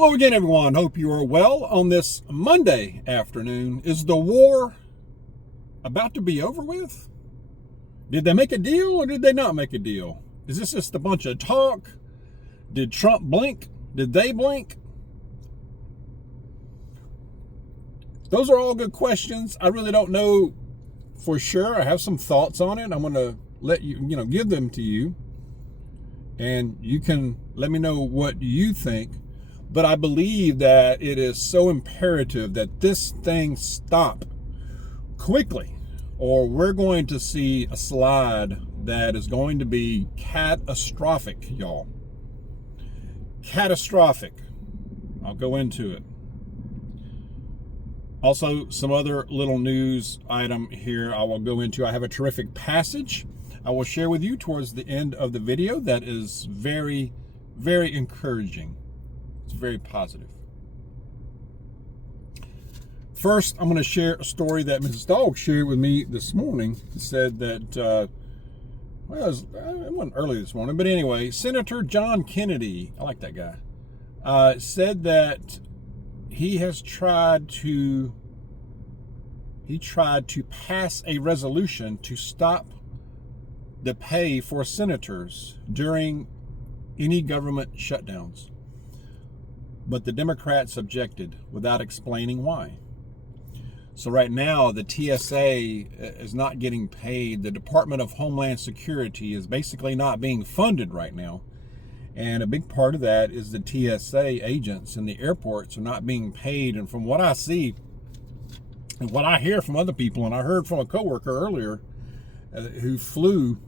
Hello again, everyone. Hope you are well on this Monday afternoon. Is the war about to be over with? Did they make a deal or did they not make a deal? Is this just a bunch of talk? Did Trump blink? Did they blink? Those are all good questions. I really don't know for sure. I have some thoughts on it. I'm going to let you, give them to you. And you can let me know what you think. But I believe that it is so imperative that this thing stop quickly, or we're going to see a slide that is going to be catastrophic, y'all. Catastrophic. I'll go into it. Also, some other little news item here I will go into. I have a terrific passage I will share with you towards the end of the video that is very, very encouraging. It's very positive. First, I'm going to share a story that Mrs. Dog shared with me this morning. It said that, it wasn't early this morning, but anyway, Senator John Kennedy, I like that guy, said that he tried to pass a resolution to stop the pay for senators during any government shutdowns. But the Democrats objected without explaining why. So right now, the TSA is not getting paid. The Department of Homeland Security is basically not being funded right now. And a big part of that is the TSA agents in the airports are not being paid. And from what I see and what I hear from other people, and I heard from a coworker earlier who flew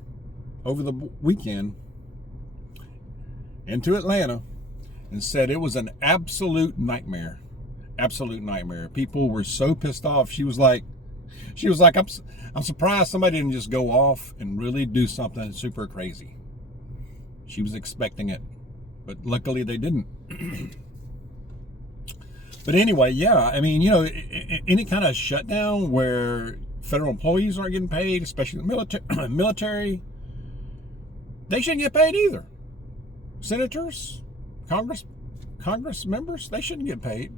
over the weekend into Atlanta, and said it was an absolute nightmare. Absolute nightmare. People were so pissed off. She was like, I'm surprised somebody didn't just go off and really do something super crazy. She was expecting it, but luckily they didn't. But anyway, yeah, I mean, any kind of shutdown where federal employees aren't getting paid, especially the military, they shouldn't get paid either. Senators, Congress members, they shouldn't get paid.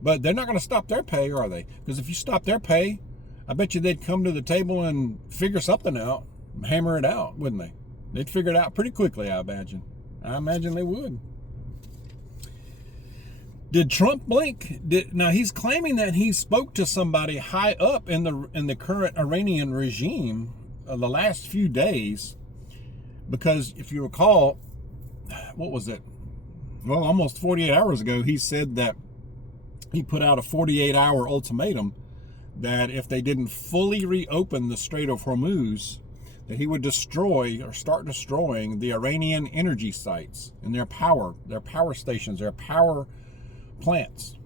But they're not going to stop their pay, are they? Because if you stop their pay, I bet you they'd come to the table and figure something out, hammer it out, wouldn't they? They'd figure it out pretty quickly, I imagine. I imagine they would. Did Trump blink? Now he's claiming that he spoke to somebody high up in the current Iranian regime the last few days. Because if you recall, what was it? Well, almost 48 hours ago, he said that he put out a 48-hour ultimatum that if they didn't fully reopen the Strait of Hormuz, that he would destroy or start destroying the Iranian energy sites and their power stations, their power plants.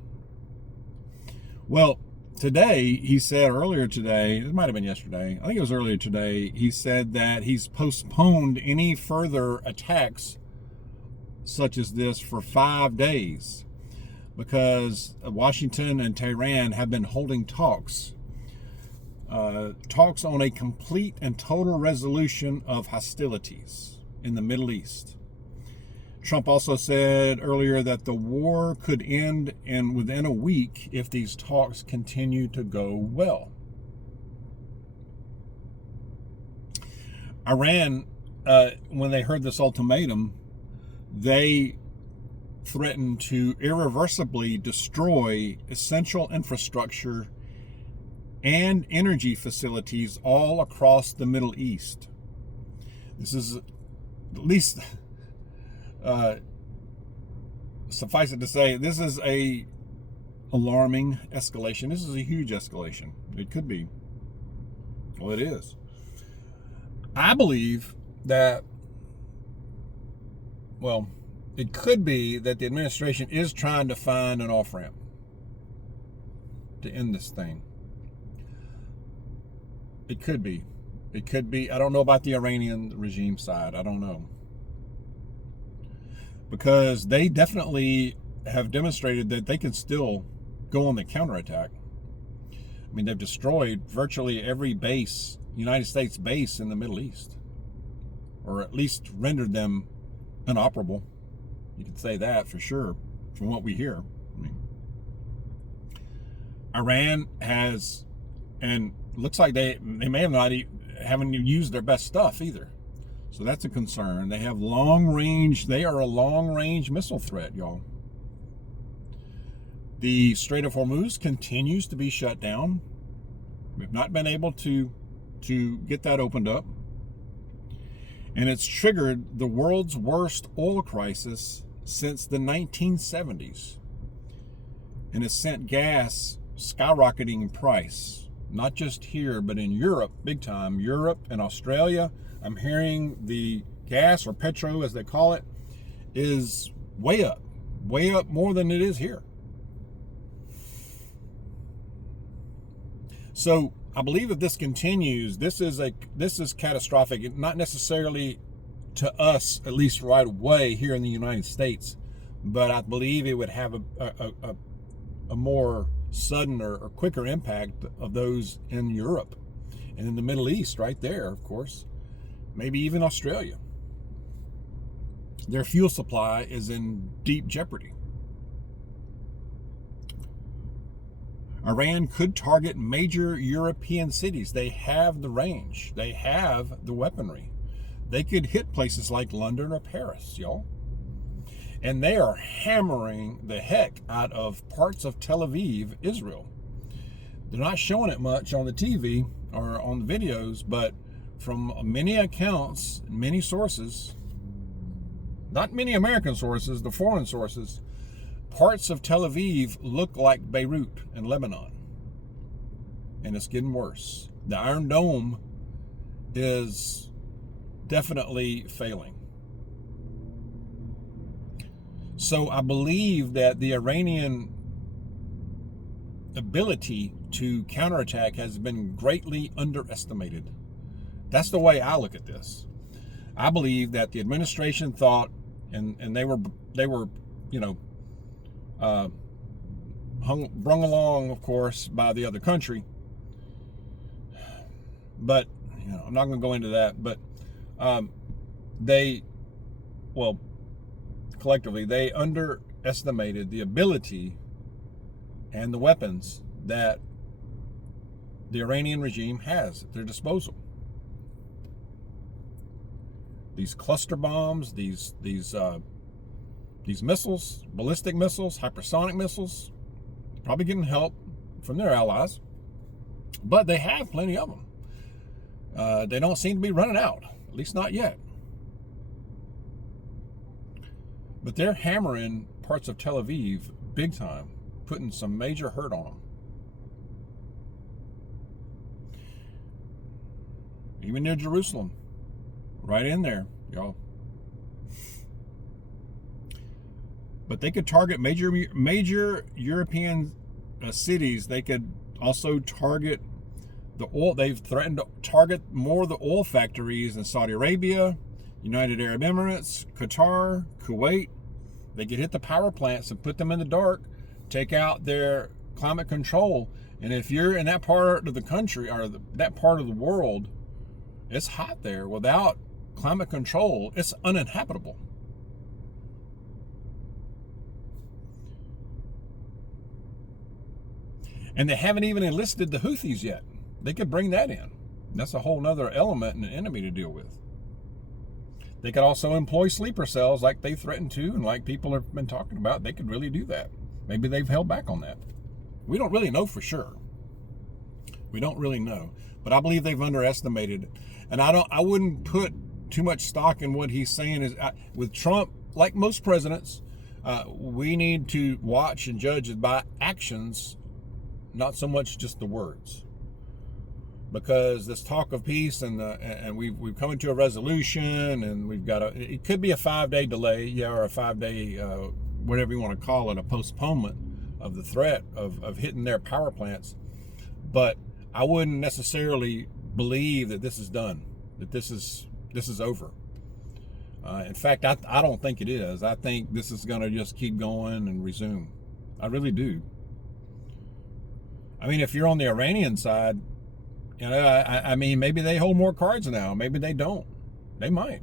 Well, today, he said earlier today, it might have been yesterday, I think it was earlier today, he said that he's postponed any further attacks such as this for 5 days because Washington and Tehran have been holding talks on a complete and total resolution of hostilities in the Middle East. Trump also said earlier that the war could end within a week if these talks continue to go well. Iran, when they heard this ultimatum, they threatened to irreversibly destroy essential infrastructure and energy facilities all across the Middle East. This is at least... suffice it to say, this is a alarming escalation. This is a huge escalation. It could be. Well, it is. I believe that, it could be that the administration is trying to find an off-ramp to end this thing. It could be. It could be. I don't know about the Iranian regime side. I don't know. Because they definitely have demonstrated that they can still go on the counterattack. I mean, they've destroyed virtually every base, United States base in the Middle East, or at least rendered them inoperable. You could say that for sure from what we hear. I mean, Iran has, and looks like they may have not haven't used their best stuff either. So that's a concern. They have they are a long range missile threat, y'all. The Strait of Hormuz continues to be shut down. We've not been able to get that opened up. And it's triggered the world's worst oil crisis since the 1970s. And it's sent gas skyrocketing in price, not just here, but in Europe, big time. Europe and Australia, I'm hearing the gas, or petro as they call it, is way up more than it is here. So I believe if this continues, this is catastrophic, not necessarily to us, at least right away here in the United States, but I believe it would have a more sudden or quicker impact of those in Europe and in the Middle East, right there, of course, maybe even Australia. Their fuel supply is in deep jeopardy. Iran could target major European cities. They have the range. They have the weaponry. They could hit places like London or Paris, y'all. And they are hammering the heck out of parts of Tel Aviv, Israel. They're not showing it much on the TV or on the videos, but from many accounts, many sources, not many American sources, the foreign sources, parts of Tel Aviv look like Beirut and Lebanon. And it's getting worse. The Iron Dome is definitely failing. So I believe that the Iranian ability to counterattack has been greatly underestimated. That's the way I look at this. I believe that the administration thought, and they were brung along, of course, by the other country. But I'm not going to go into that. But collectively, they underestimated the ability and the weapons that the Iranian regime has at their disposal. These cluster bombs, these missiles, ballistic missiles, hypersonic missiles, probably getting help from their allies, but they have plenty of them. They don't seem to be running out, at least not yet. But they're hammering parts of Tel Aviv big time, putting some major hurt on them. Even near Jerusalem, right in there, y'all. But they could target major European cities. They could also target the oil. They've threatened to target more of the oil factories in Saudi Arabia, United Arab Emirates, Qatar, Kuwait. They could hit the power plants and put them in the dark, take out their climate control. And if you're in that part of the country or that part of the world, it's hot there. Without climate control, it's uninhabitable. And they haven't even enlisted the Houthis yet. They could bring that in. That's a whole nother element and an enemy to deal with. They could also employ sleeper cells like they threatened to, and like people have been talking about. They could really do that. Maybe they've held back on that. We don't really know for sure. We don't really know. But I believe they've underestimated it. And I wouldn't put too much stock in what he's saying. With Trump, like most presidents, we need to watch and judge it by actions, not so much just the words. Because this talk of peace and we've come into a resolution, and we've got it could be a 5-day delay, or a 5-day whatever you want to call it, a postponement of the threat of hitting their power plants. But I wouldn't necessarily believe that this is done, that this is over. In fact, I don't think it is. I think this is going to just keep going and resume. I really do. I mean, if you're on the Iranian side, I mean, maybe they hold more cards now. Maybe they don't. They might.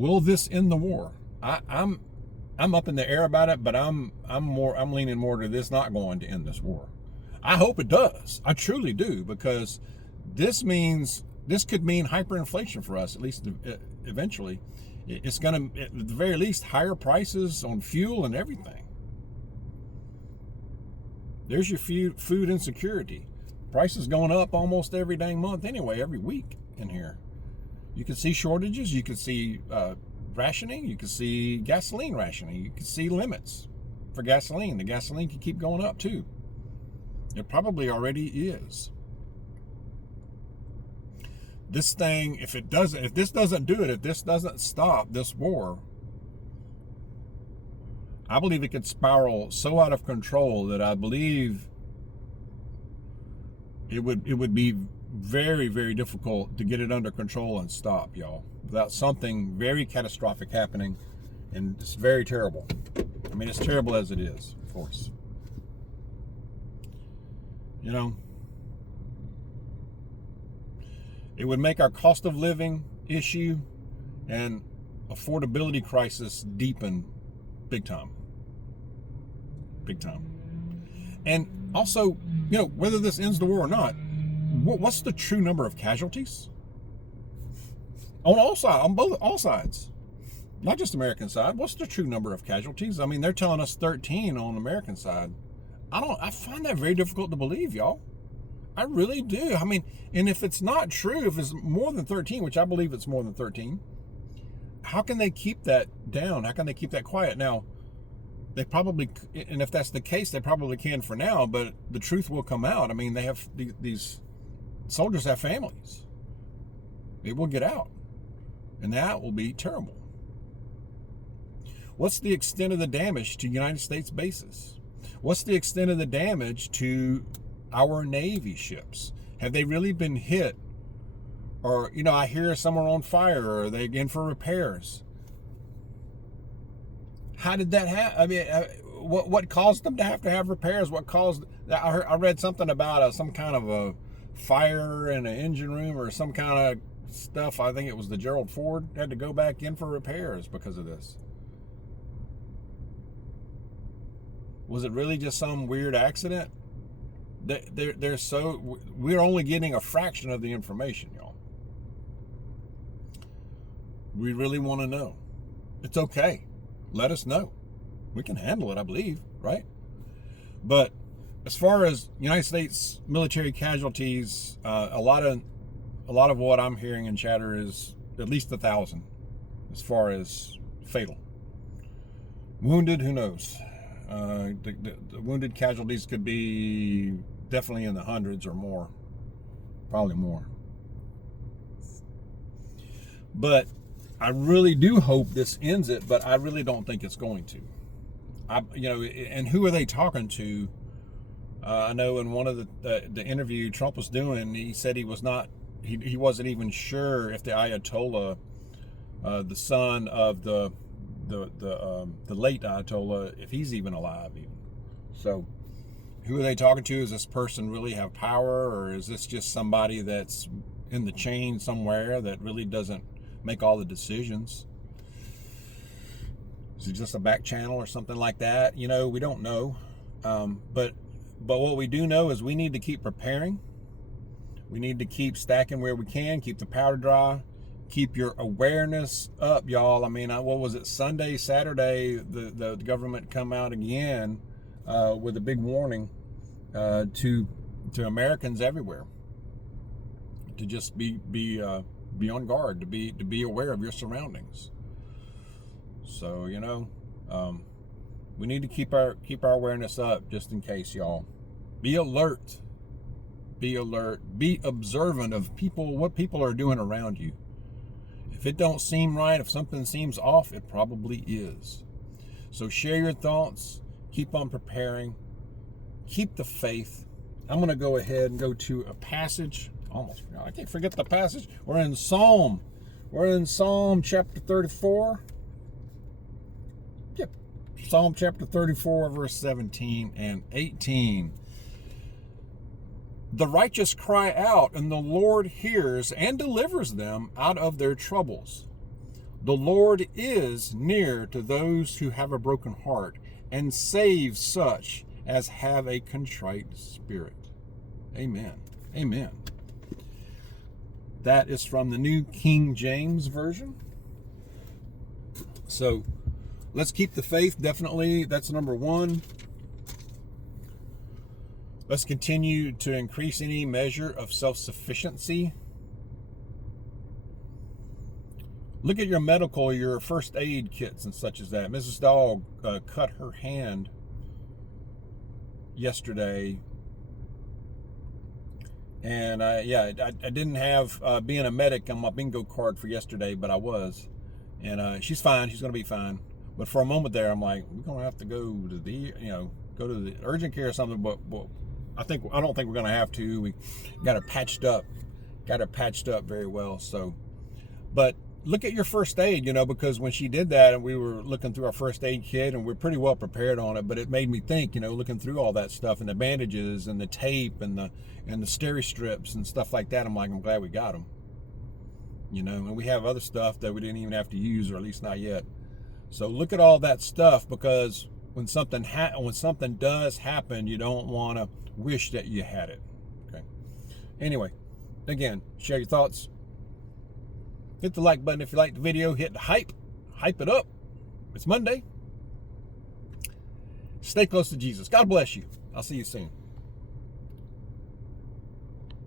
Will this end the war? I'm up in the air about it, but I'm leaning more to this not going to end this war. I hope it does. I truly do, because this could mean hyperinflation for us, at least eventually. It's going to, at the very least, higher prices on fuel and everything. There's your food insecurity. Prices going up almost every dang month anyway, every week in here. You can see shortages. You can see rationing. You can see gasoline rationing. You can see limits for gasoline. The gasoline can keep going up too. It probably already is. This thing, if this doesn't do it, if this doesn't stop this war, I believe it could spiral so out of control that I believe it would be very, very difficult to get it under control and stop, y'all, without something very catastrophic happening. And it's very terrible. I mean, it's terrible as it is, of course. You know, it would make our cost of living issue and affordability crisis deepen big time. Big time. And also, you know, whether this ends the war or not, what's the true number of casualties? On all sides. Not just American side. What's the true number of casualties? I mean, they're telling us 13 on the American side. I find that very difficult to believe, y'all. I really do. I mean, and if it's not true, if it's more than 13, which I believe it's more than 13, how can they keep that down? How can they keep that quiet? Now, they probably, and if that's the case, they probably can for now, but the truth will come out. I mean, they have, these soldiers have families. It will get out, and that will be terrible. What's the extent of the damage to United States bases? What's the extent of the damage to our Navy ships? Have they really been hit? Or, you know, I hear somewhere on fire, or are they in for repairs? How did that happen? I mean, what caused them to have repairs? What caused? I read something about some kind of a fire in an engine room or some kind of stuff. I think it was the Gerald Ford had to go back in for repairs because of this. Was it really just some weird accident? We're only getting a fraction of the information, y'all. We really want to know. It's okay. Let us know. We can handle it, I believe, right? But as far as United States military casualties, a lot of what I'm hearing in chatter is at least 1,000 as far as fatal. Wounded, who knows? The wounded casualties could be definitely in the hundreds or more, probably more. But I really do hope this ends it, but I really don't think it's going to. And who are they talking to? I know in one of the interview Trump was doing, he said he wasn't even sure if the Ayatollah, the son of the late Ayatollah, if he's even alive even. So who are they talking to? Does this person really have power, or is this just somebody that's in the chain somewhere that really doesn't make all the decisions? Is it just a back channel or something like that? You know, we don't know. But what we do know is we need to keep preparing. We need to keep stacking where we can, keep the powder dry. Keep your awareness up, y'all. I mean, what was it? Sunday, Saturday, the government come out again with a big warning to Americans everywhere to just be on guard, to be aware of your surroundings. So, you know, we need to keep our awareness up just in case, y'all. Be alert. Be alert. Be observant of what people are doing around you. If it don't seem right, if something seems off, it probably is. So share your thoughts. Keep on preparing. Keep the faith. I'm going to go ahead and go to a passage. Almost forgot. I can't forget the passage. We're in Psalm chapter 34. Yep. Psalm chapter 34, verse 17 and 18. The righteous cry out, and the Lord hears and delivers them out of their troubles. The Lord is near to those who have a broken heart and saves such as have a contrite spirit. Amen. Amen. That is from the New King James Version. So let's keep the faith, definitely. That's number one. Let's continue to increase any measure of self-sufficiency. Look at your medical, your first aid kits and such as that. Mrs. Dog cut her hand yesterday. And I didn't have, being a medic on my bingo card for yesterday, but I was. And she's fine. She's going to be fine. But for a moment there, I'm like, we're going to have to go to the, go to the urgent care or something. But I don't think we're going to have to. We got her patched up. Got her patched up very well. So, but look at your first aid, because when she did that and we were looking through our first aid kit and we're pretty well prepared on it, but it made me think, looking through all that stuff and the bandages and the tape and the steri strips and stuff like that. I'm like, I'm glad we got them, and we have other stuff that we didn't even have to use, or at least not yet. So look at all that stuff, because when something does happen, you don't want to wish that you had it. Okay. Anyway, again, share your thoughts. Hit the like button if you like the video. Hit the hype it up. It's Monday. Stay close to Jesus. God bless you. I'll see you soon.